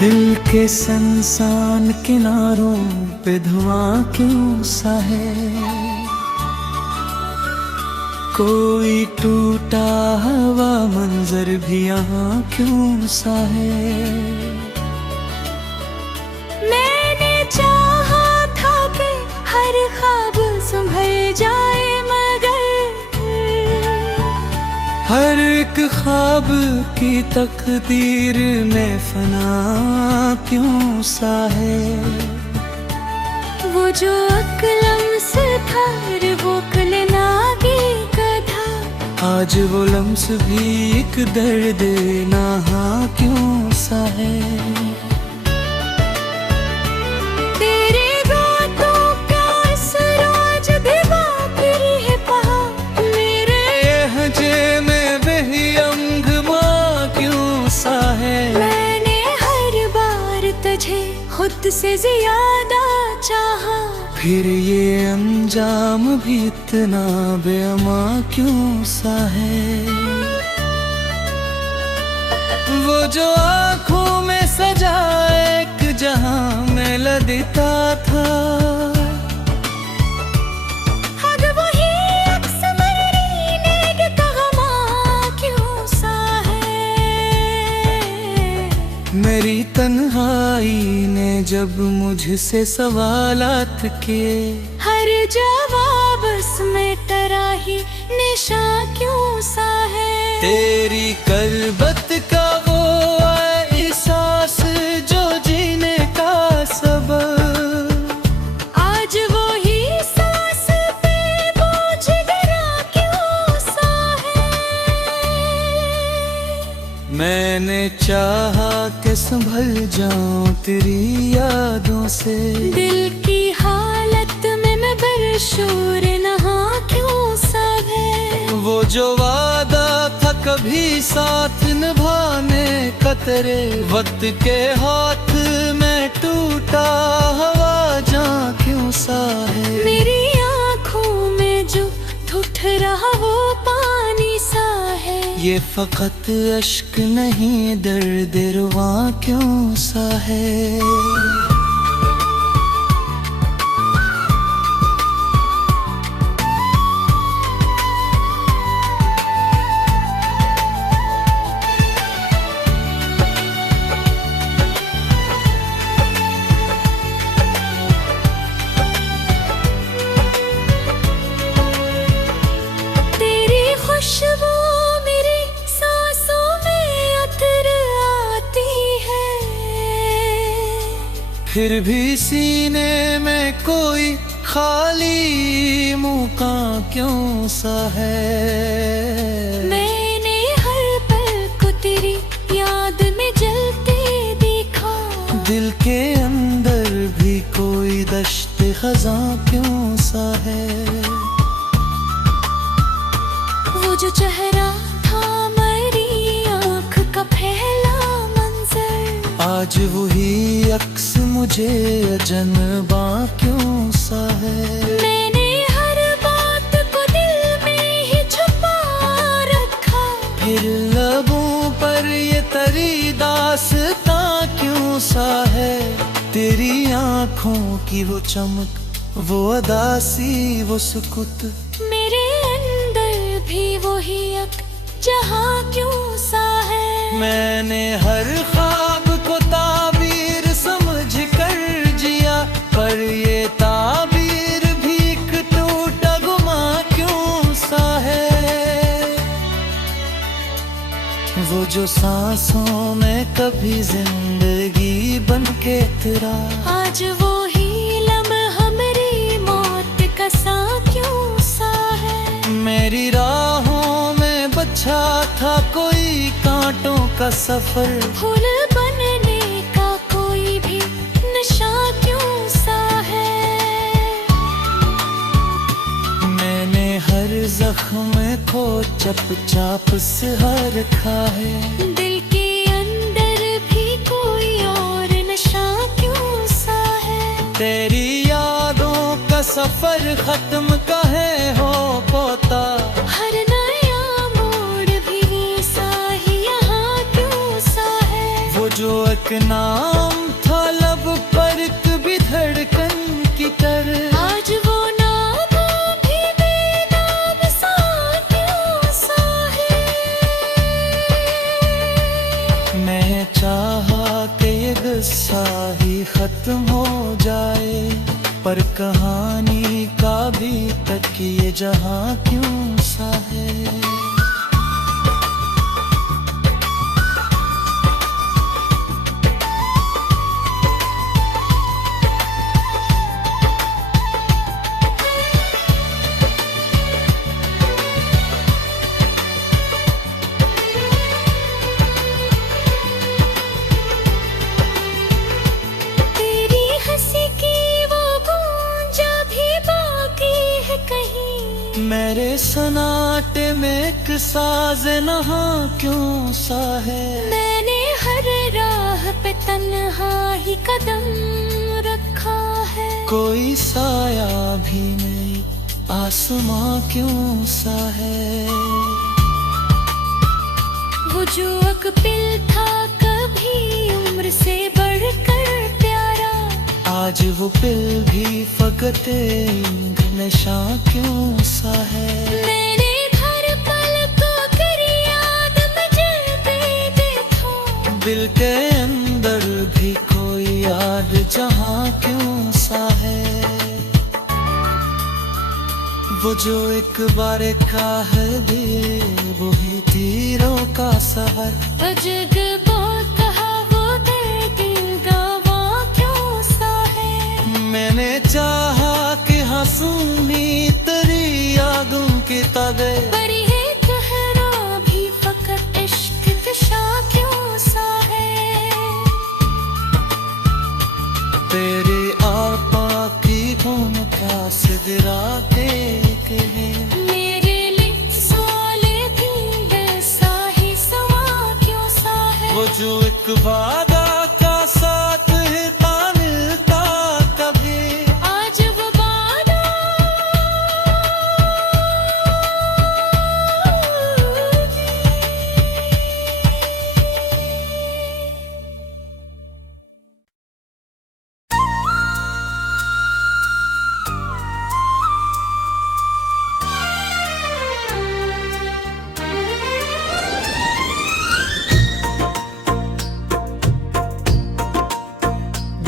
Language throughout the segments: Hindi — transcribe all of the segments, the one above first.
दिल के सनसान किनारों पे धुआं क्यों सा है, कोई टूटा हवा मंजर भी यहाँ क्यों सा है। मैंने चाहा था कि हर ख्वाब संभल जाए, मगर हर एक ख्वाब की तकदीर में फना क्यों सा है। वो जो अक्लम से था वो कलनागी का था, आज वो लम्स भी एक दर्द नहा क्यों सा है। तेरे बातों का असर आज भी बाकी है पहा, मेरे लहजे में वही अंगमा क्यों सा है। मैंने हर बार तुझे खुद से ज्यादा चाहा, फिर ये अंजाम भी इतना बेअमा क्यों सा है। वो जो आँखों में सजा एक जहां में लदता था, अब वही अक्स मरीने के तगमा क्यों सा है। मेरी तन्हाई ने जब मुझसे सवालात किए, हर जवाब उसमें तराही निशान क्यों सा है। तेरी करबत का वो एहसास जो जीने का सबब, आज वो ही सांस पे बोझ गिरा क्यों सा है। मैंने चाहा कि संभल जाऊं तेरी यादों से, दिल की हालत में मैं बरशोर नहा क्यों सा है। वो जो वादा था कभी साथ निभाने का तेरे वक्त के हाथ में टूटा हवा जा क्यों सा है। मेरी आँखों में जो ठुठ रहा वो पानी सा है, ये फकत अश्क नहीं दर्द रुआ क्यों सा है। तेरी खुशबू मेरी सांसों में अतर आती है, फिर भी सीने में कोई खाली मुकाम क्यों सा है। मैंने हर पल को तेरी याद में जलते देखा, दिल के अंदर भी कोई दश्त खजा क्यों सा है। वो जो चेहरा था मेरी आँख का पहला मंजर, आज वही अक्स मुझे अजनबा क्यों सा है। मैंने हर बात को दिल में ही छुपा रखा, फिर लबों पर ये तरी दास्तां क्यों सा है। तेरी आँखों की वो चमक, वो अदासी, वो सुकुत, मेरे अंदर भी वही एक जहां क्यों सा है। मैंने हर ख्वाब को ताबीर समझ कर जिया, पर ये ताबीर भी एक टूटा गुमा क्यों सा है। वो जो सांसों में कभी जिंदगी बन के तेरा, आज वो ही लम्हा मेरी मौत का सा क्यों सा है। मेरी राहों में बचा था कोई कांटों का सफर, फूल बनने का कोई भी नशा क्यों सा है। मैंने हर जख्म को चप-चाप से हर रखा है। दिल के अंदर भी कोई और नशा क्यों सा है। तेरी यादों का सफर खत्म कहे हो पोता, हर नया मोड़ भी सा ही यहाँ क्यों सा है। वो जो एक नाम था लब पर कभी धड़कन की तरह। आज वो नाम भी बेनाम सा क्यों सा है। मैं चाहा कि ये गुस्सा ही खत्म हो जाए, पर कहानी का भी तक ये जहां क्यों सा है। मेरे सनाटे में एक साज़ नहा क्यों सा है। मैंने हर राह पे तन्हा ही कदम रखा है। कोई साया भी नहीं आसमां क्यों सा है। वो जो अकबिल था कभी उम्र से बढ़कर प्यारा, आज वो पिल भी फकत नशा क्यों सा है। मैंने हर पल को कर याद में जलते देखा, दिल के अंदर भी कोई याद जहां क्यों सा है। वो जो एक बार का है दे वही तीरों का सहर। अजग बहुत कहा वो दिल गवा क्यों सा है। मैंने चाहा कि हंसूनी तेरी यादों की तरह, पर ये कहना भी फकत इश्क कशा क्यों सा है। तेरे आपा की धुन का सिदरा के मेरे लिए सोले थी ऐसा ही सवा क्यों सा है। वो जो एक वादा का साथ है मिलता कभी, आज वो वादा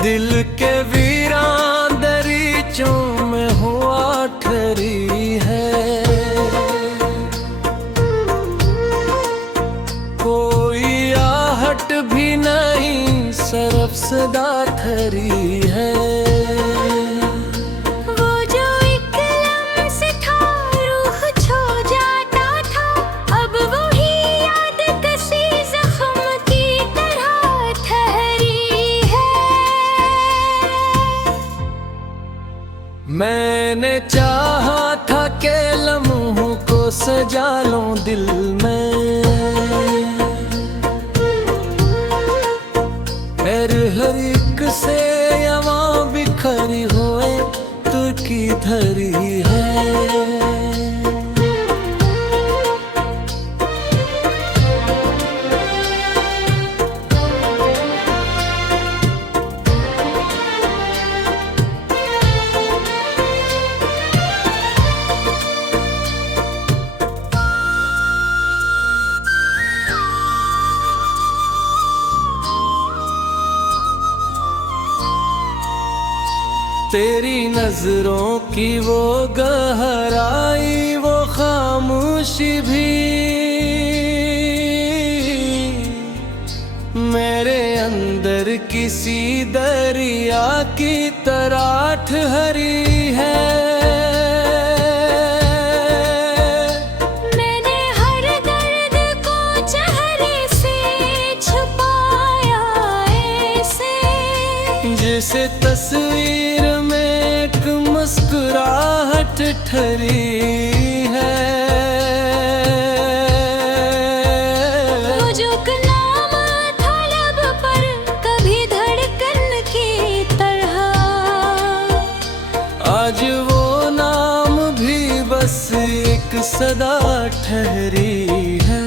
दिल के वीरान दरीचों में हुआ ठहरी है। कोई आहट भी नहीं सरफ सदा ठहरी है। वो जो एक लम्हे था रूह छो जाता था, अब वही याद कसी जख्म की तरह ठहरी है। मैंने चाहा था कि लम्हों को सजा लूं दिल में, हर एक से यवा बिखरी हुए तू की धरी है। तेरी नजरों की वो गहराई वो खामोशी भी मेरे अंदर किसी दरिया की तरह ठहरी है। मैंने हर दर्द को चेहरे से छुपाया ऐसे, जैसे तस्वीर में एक मुस्कुराहट ठहरी है। वो जो नाम था लब पर कभी धड़कन की तरह, आज वो नाम भी बस एक सदा ठहरी है।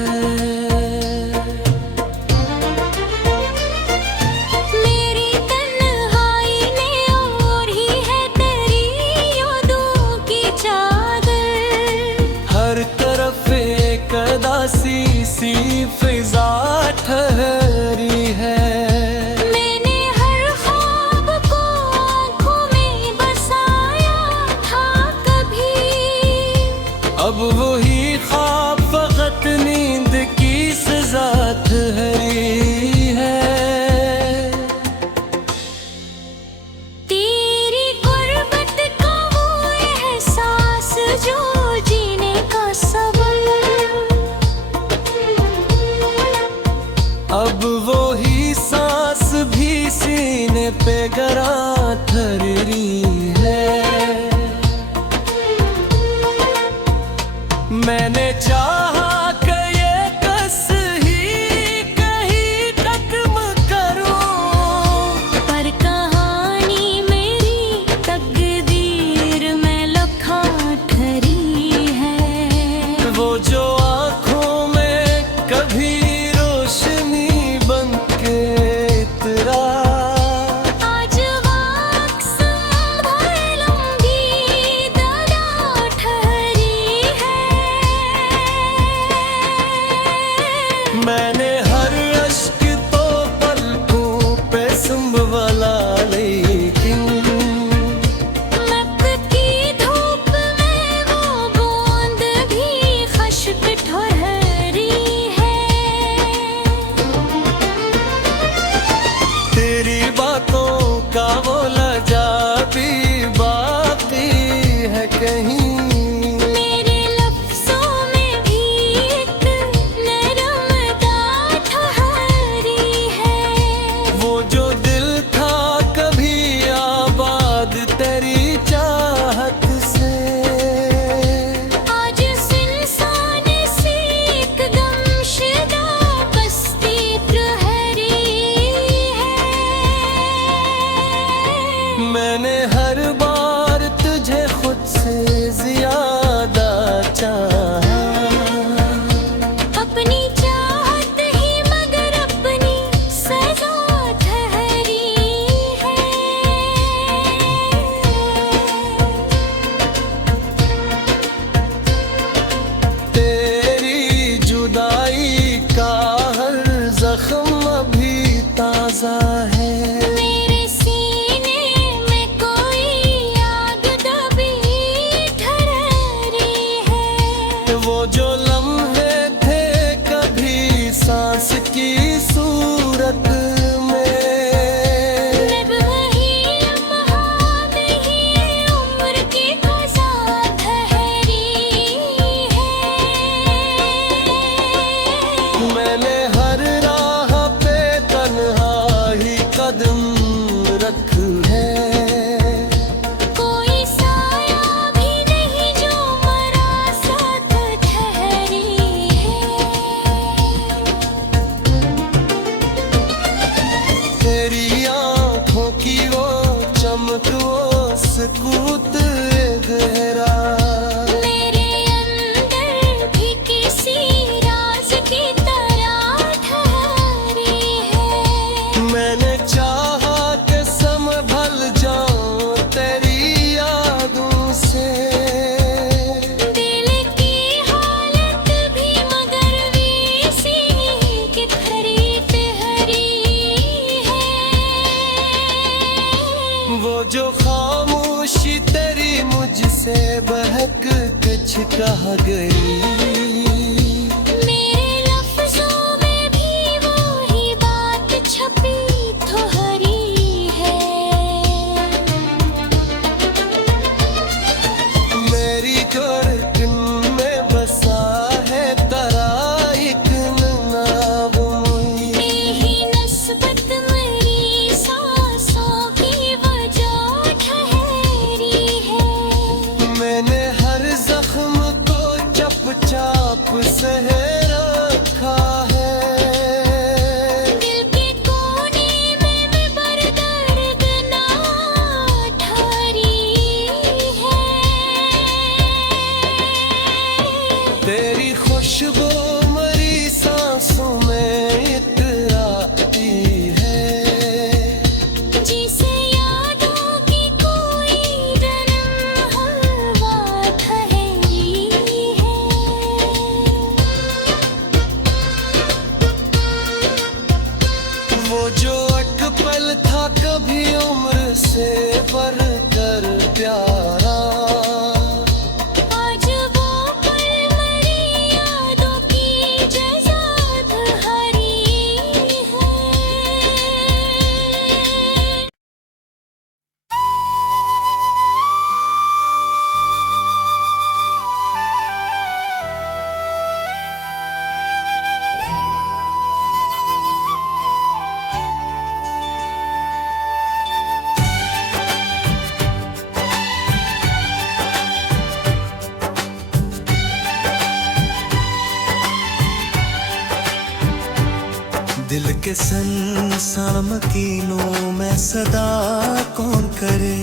उदासी सी फिजा ठहरी है। मैंने हर ख्वाब को आँखों में बसाया था कभी, अब वही ख्वाब फकत नींद की सजा ठहरी है। तेरी गुर्बत का वो एहसास जो जीने का सबब, अब वो ही सांस भी सीने पे गरा ठहरी है। मैंने चाहा कि ये कस ही कहीं खत्म करूं, पर कहानी मेरी तकदीर में लिखा ठहरी है। वो जो आँखों में कभी रोशनी बन के इतरा, आज वक्त संभल लंबी दरा ठहरी है। मैंने हर अश्क तो पलकों पे संभला, लेकिन मक्की धूप में वो बूंद भी खश्क ठहरी है। तेरी बातों का वो लजा भी बाकी है कहीं। मेरे लफ्ज़ों में भी एक नरमता ठहरी है। वो जो दिल था कभी आबाद तेरी चाहत से, आज सुनसान सी एक गमशदा बस्ती प्रहरी है। मैंने हर बार तुझे खुद से ज्यादा चाहा, अपनी चाहत ही मगर अपनी सजा ठहरी है। तेरी जुदाई का हर जख्म अभी ताजा है। मेरे सीने में कोई आग दबी ठहरी है। वो जो लम्हे थे कभी सांस की सूरत में, लब वही लम्हा नहीं उम्र की क़ज़ा ठहरी है। मैंने हर राह पे तन्हाई कदम रख है। कोई साया भी नहीं जो मरा साथ ठहरी है। तेरी आँखों की वो चमक वो सुकूत गहरा, मेरे अंदर भी किसी राज की तरह ठहरी है। मैंने चाहा कि संभल जाऊं तेरी यादों से, दिल की हालत भी मगर वैसी कि खरीद हरी है। वो जो खामोशी तेरी मुझसे बहक कुछ कह गई, मेरे लफ्ज़ों में भी वही बात छपी तो हरी है। मेरी धड़कन में बसा है तेरा एक नाम। यही नस्बत मेरी सांसों की वजह ठहरी है। मैंने हर जख्म को चुपचाप सह रखा है। दिल के कोने में बरदर्द ना ठहरी है। तेरी खुशबू मरी सांसों में इतराती है। जिसे यादों की कोई नरम हवा ठहरी है। दिल के सन मकीनों में सदा कौन करे।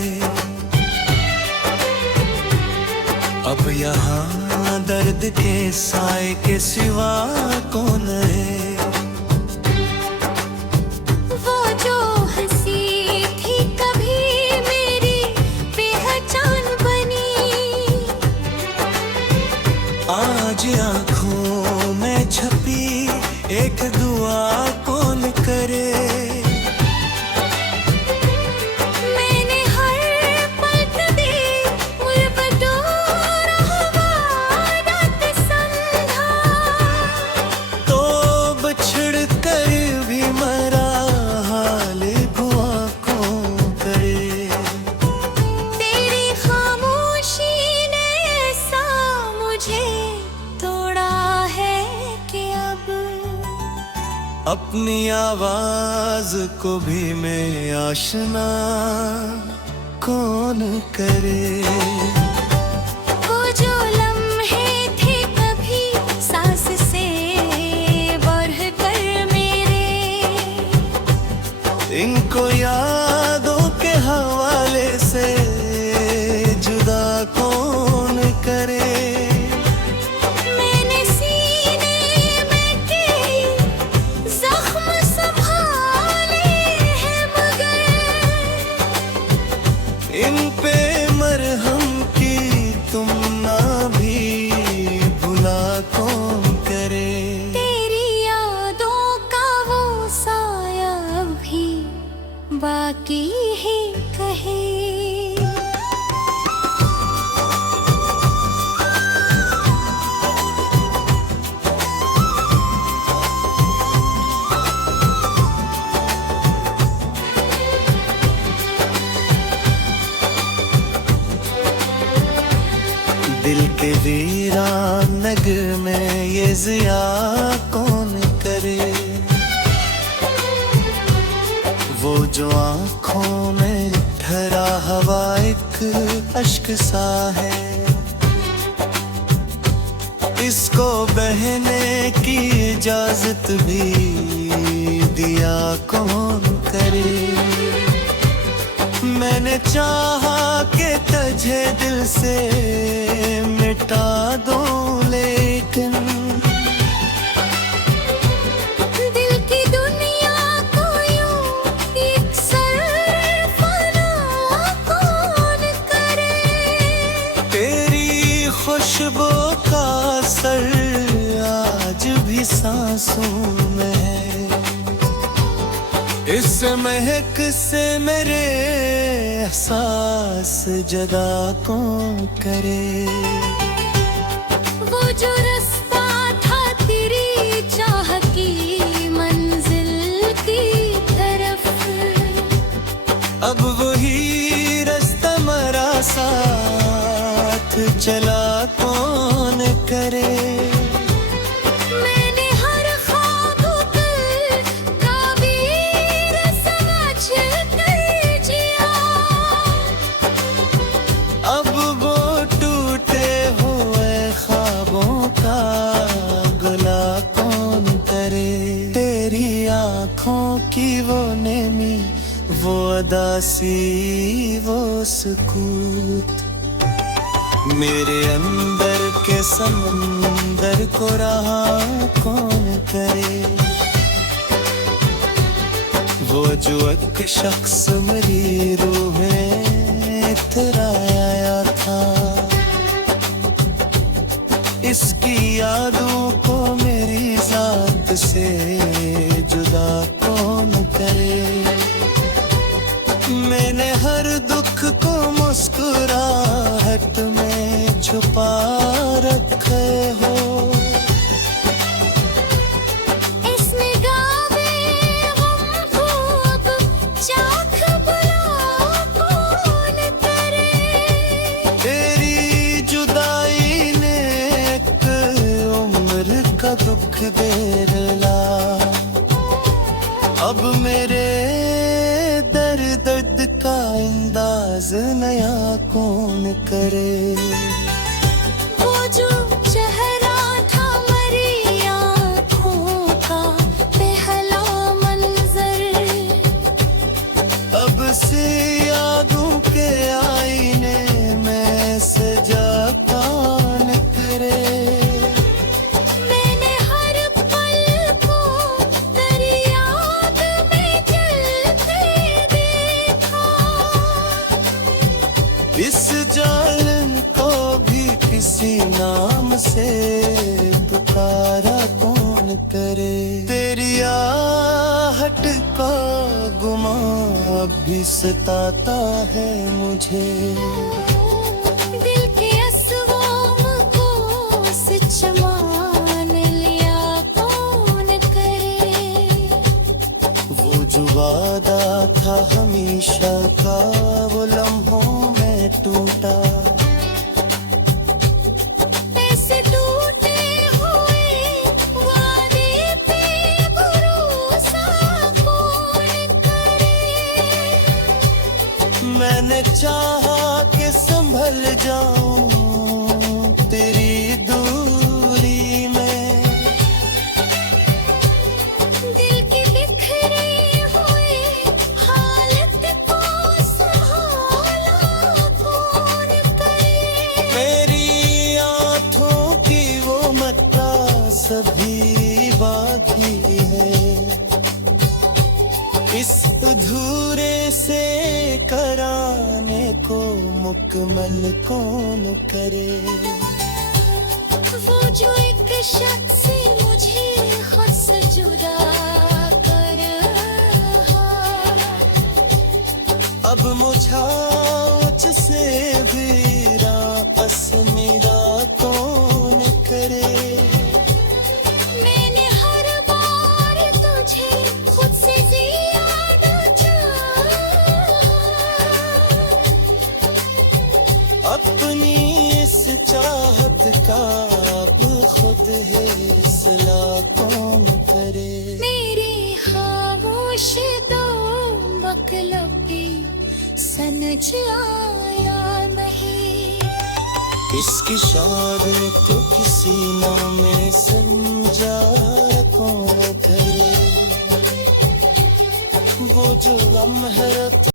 अब यहाँ दर्द के साए के सिवा कौन है। वो जो हंसी थी कभी मेरी पहचान बनी, आज आँखों में छपी एक दुआ कौन करे। मैंने हर पल दी उल्बटोर हवादात समझा, तो बिछड़ कर भी मरा हाल हुआ कौन करे। तेरी खामोशी ने ऐसा मुझे तोड़ा है कि अब अपनी आवाज को भी मैं आशना कौन करे। वो जो लम्हे थे कभी सांस से बढ़कर मेरे, इनको यादों के हवाले से जुदा कौन करे। मैंने सीने में कई जख्म संभाले हैं मगर इन पे मरहम की तुम ना भी भुला कौन करे। तेरी यादों का वो साया भी बाकी ही कहे। दिल के वीरान नगर में ये जिया कौन करे। वो जो आँखों में ठहरा हवा एक अश्क सा है, इसको बहने की इजाजत भी दिया कौन करे। मैंने चाहा कि तुझे दिल से मिटा दूं लेकिन दिल की दुनिया को यूं एक सरफना कौन करे। तेरी खुशबू का असर आज भी सांसों में है। इस महक से मेरे एहसास जदा कौन करे। वो जो रास्ता था तेरी चाह की मंजिल की तरफ, अब वही रास्ता मेरा साथ चला कौन करे। मैंने हर ख्वाब कल ताबीर समझ कर जिया, अब वो टूटे हुए ख्वाबों का गला कौन करे। तेरी आँखों की वो नेमी, वो अदासी, वो सुकूत मेरे अंदर के समंदर को रहा कौन करे। वो जो एक शख्स मेरी रूह में इतराया था, इसकी यादों को मेरी जात से जुदा कौन करे। मैंने हर दुख को मुस्कुराहट में छुपा रखे हो। इसमें गावे गम को अब चाख बुला कौन करे। तेरी जुदाई ने एक उम्र का दुख दे डला, अब मेरे दर्द का अंदाज नया कौन करे। वो जो चेहरा था मरी आँखों का पहला पुकारा कौन करे। तेरी आहट का गुमा अब भी सताता है मुझे। दिल के असवाम को सच मान लिया कौन करे। वो जो वादा था हमेशा का वो लम्हों में टूटा। ऐसे टूटे हुए वादे पे भरोसा कौन करे। मैंने चाहा कि संभल जाऊं तेरी दूरी में। दिल की बिखरे हुए हालत को संभाला कौन करे। मेरी आँखों की वो मत्ता सभी बाकी है। इस अधूरे से कराने को मुकम्मल कौन करे। वो जो एक शख्स मुझे खुद से जुदा कर रहा। अब मुझे से भी रापस मेरा कौन करे। मैंने हर बार तुझे खुद से ज्यादा चाहा। अपनी इस चाहत का अब खुद है इस्ला कौन करे। मेरी खामोश दो बकलपी समझ आया नहीं। इसकी शान तो किसी नाम में समझा कौन करे। वो जो गम है